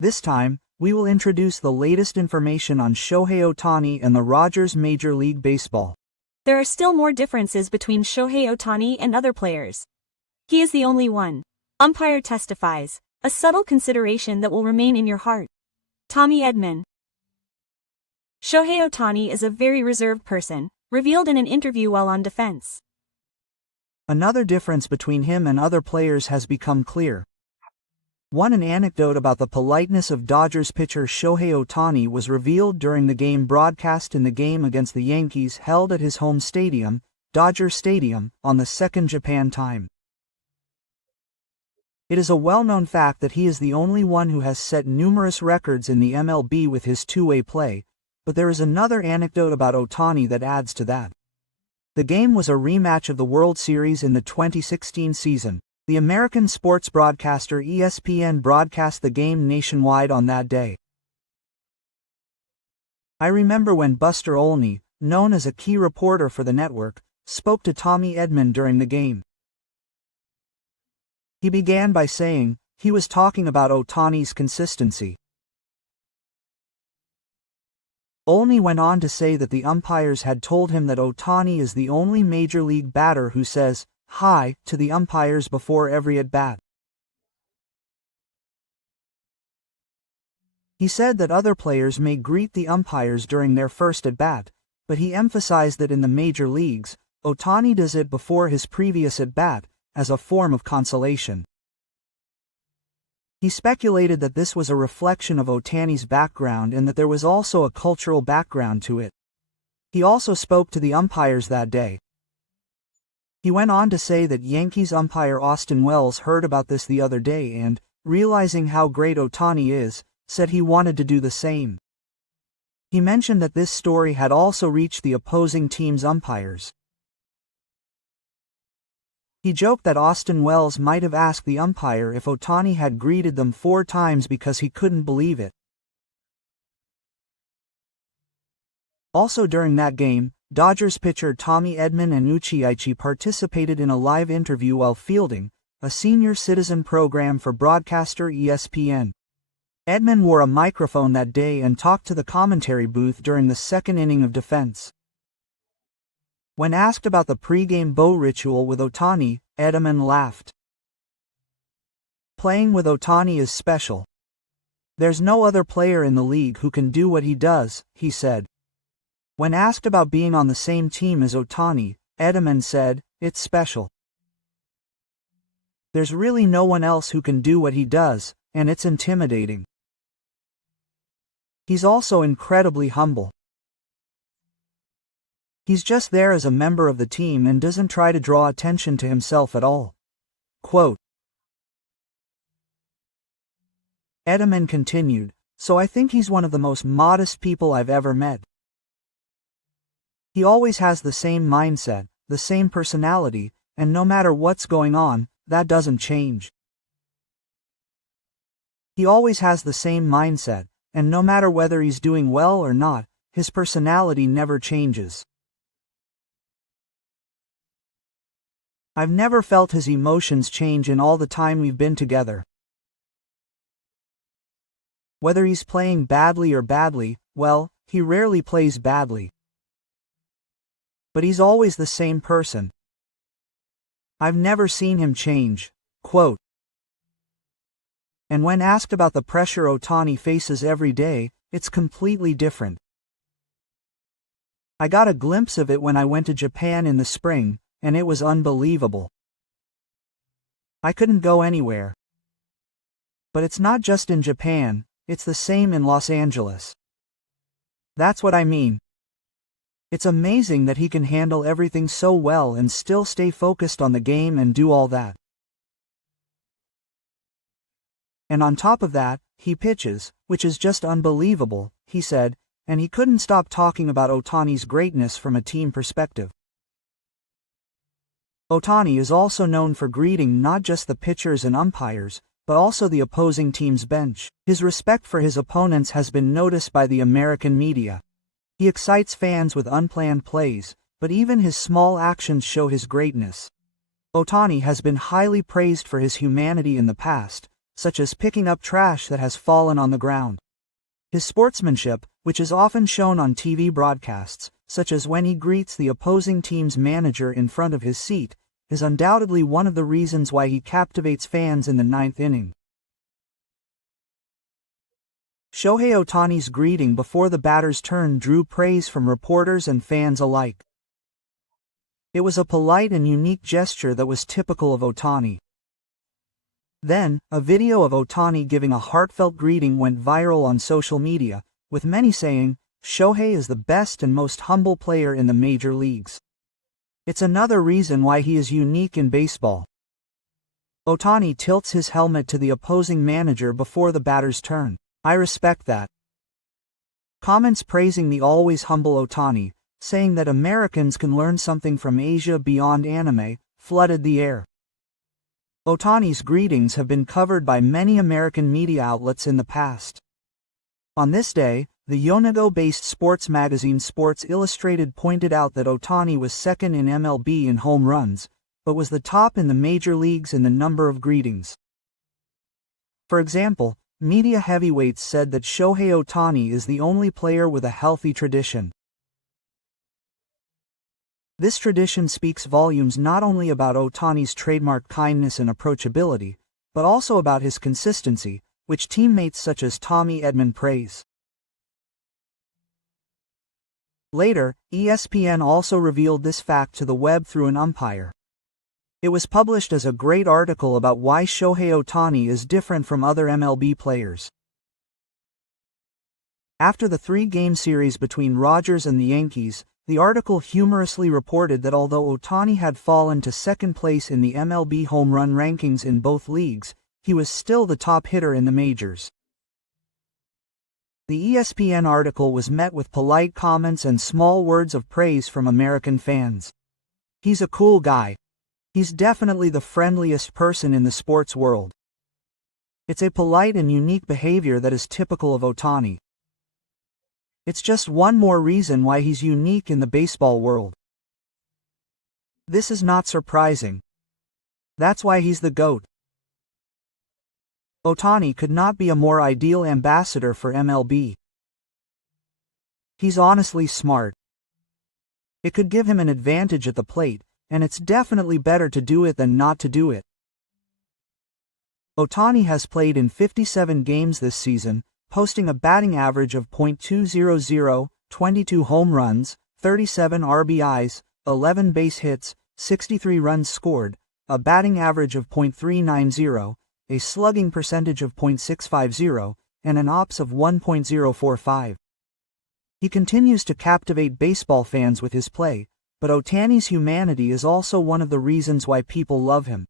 This time, we will introduce the latest information on Shohei Ohtani and the Rogers Major League Baseball. There are still more differences between Shohei Ohtani and other players. He is the only one. Umpire testifies, a subtle consideration that will remain in your heart. Tommy Edman. Shohei Ohtani is a very reserved person, revealed in an interview while on defense. Another difference between him and other players has become clear. An anecdote about the politeness of Dodgers pitcher Shohei Ohtani was revealed during the game broadcast in the game against the Yankees held at his home stadium, Dodger Stadium, on the 2nd Japan time. It is a well-known fact that he is the only one who has set numerous records in the MLB with his two-way play, but there is another anecdote about Ohtani that adds to that. The game was a rematch of the World Series in the 2016 season. The American sports broadcaster ESPN broadcast the game nationwide on that day. I remember when Buster Olney, known as a key reporter for the network, spoke to Tommy Edman during the game. He began by saying, he was talking about Ohtani's consistency. Olney went on to say that the umpires had told him that Ohtani is the only major league batter who says, "hi" to the umpires before every at-bat. He said that other players may greet the umpires during their first at-bat, but he emphasized that in the major leagues, Ohtani does it before his previous at-bat, as a form of consolation. He speculated that this was a reflection of Ohtani's background and that there was also a cultural background to it. He also spoke to the umpires that day. He went on to say that Yankees umpire Austin Wells heard about this the other day and, realizing how great Ohtani is, said he wanted to do the same. He mentioned that this story had also reached the opposing team's umpires. He joked that Austin Wells might have asked the umpire if Ohtani had greeted them 4 times because he couldn't believe it. Also during that game, Dodgers pitcher Tommy Edman and Uchiichi participated in a live interview while fielding, a senior citizen program for broadcaster ESPN. Edman wore a microphone that day and talked to the commentary booth during the 2nd inning of defense. When asked about the pre-game bow ritual with Ohtani, Edman laughed. "Playing with Ohtani is special. There's no other player in the league who can do what he does," he said. When asked about being on the same team as Ohtani, Edman said, "It's special. There's really no one else who can do what he does, and it's intimidating." He's also incredibly humble. He's just there as a member of the team and doesn't try to draw attention to himself at all. Quote. Edman continued, "So I think he's one of the most modest people I've ever met. He always has the same mindset, the same personality, and no matter what's going on, that doesn't change. He always has the same mindset, and no matter whether he's doing well or not, his personality never changes. I've never felt his emotions change in all the time we've been together. Whether he's playing badly or badly, well, he rarely plays badly. But he's always the same person. I've never seen him change." Quote. And when asked about the pressure Ohtani faces every day, it's completely different. "I got a glimpse of it when I went to Japan in the spring, and it was unbelievable. I couldn't go anywhere. But it's not just in Japan, it's the same in Los Angeles. That's what I mean. It's amazing that he can handle everything so well and still stay focused on the game and do all that. And on top of that, he pitches, which is just unbelievable," he said, and he couldn't stop talking about Ohtani's greatness from a team perspective. Ohtani is also known for greeting not just the pitchers and umpires, but also the opposing team's bench. His respect for his opponents has been noticed by the American media. He excites fans with unplanned plays, but even his small actions show his greatness. Ohtani has been highly praised for his humanity in the past, such as picking up trash that has fallen on the ground. His sportsmanship, which is often shown on TV broadcasts, such as when he greets the opposing team's manager in front of his seat, is undoubtedly one of the reasons why he captivates fans in the ninth inning. Shohei Ohtani's greeting before the batter's turn drew praise from reporters and fans alike. It was a polite and unique gesture that was typical of Ohtani. Then, a video of Ohtani giving a heartfelt greeting went viral on social media, with many saying, "Shohei is the best and most humble player in the major leagues." It's another reason why he is unique in baseball. Ohtani tilts his helmet to the opposing manager before the batter's turn. I respect that. Comments praising the always humble Ohtani, saying that Americans can learn something from Asia beyond anime, flooded the air. Ohtani's greetings have been covered by many American media outlets in the past. On this day, the Yonago-based sports magazine Sports Illustrated pointed out that Ohtani was second in MLB in home runs, but was the top in the major leagues in the number of greetings. For example, media heavyweights said that Shohei Ohtani is the only player with a healthy tradition. This tradition speaks volumes not only about Ohtani's trademark kindness and approachability, but also about his consistency, which teammates such as Tommy Edman praise. Later, ESPN also revealed this fact to the web through an umpire. It was published as a great article about why Shohei Ohtani is different from other MLB players. After the three-game series between Rogers and the Yankees, the article humorously reported that although Ohtani had fallen to second place in the MLB home run rankings in both leagues, he was still the top hitter in the majors. The ESPN article was met with polite comments and small words of praise from American fans. "He's a cool guy. He's definitely the friendliest person in the sports world." It's a polite and unique behavior that is typical of Ohtani. It's just one more reason why he's unique in the baseball world. This is not surprising. That's why he's the GOAT. Ohtani could not be a more ideal ambassador for MLB. He's honestly smart. It could give him an advantage at the plate, and it's definitely better to do it than not to do it. Ohtani has played in 57 games this season, posting a batting average of .200, 22 home runs, 37 RBIs, 11 base hits, 63 runs scored, a batting average of .390, a slugging percentage of .650, and an OPS of 1.045. He continues to captivate baseball fans with his play, but Ohtani's humanity is also one of the reasons why people love him.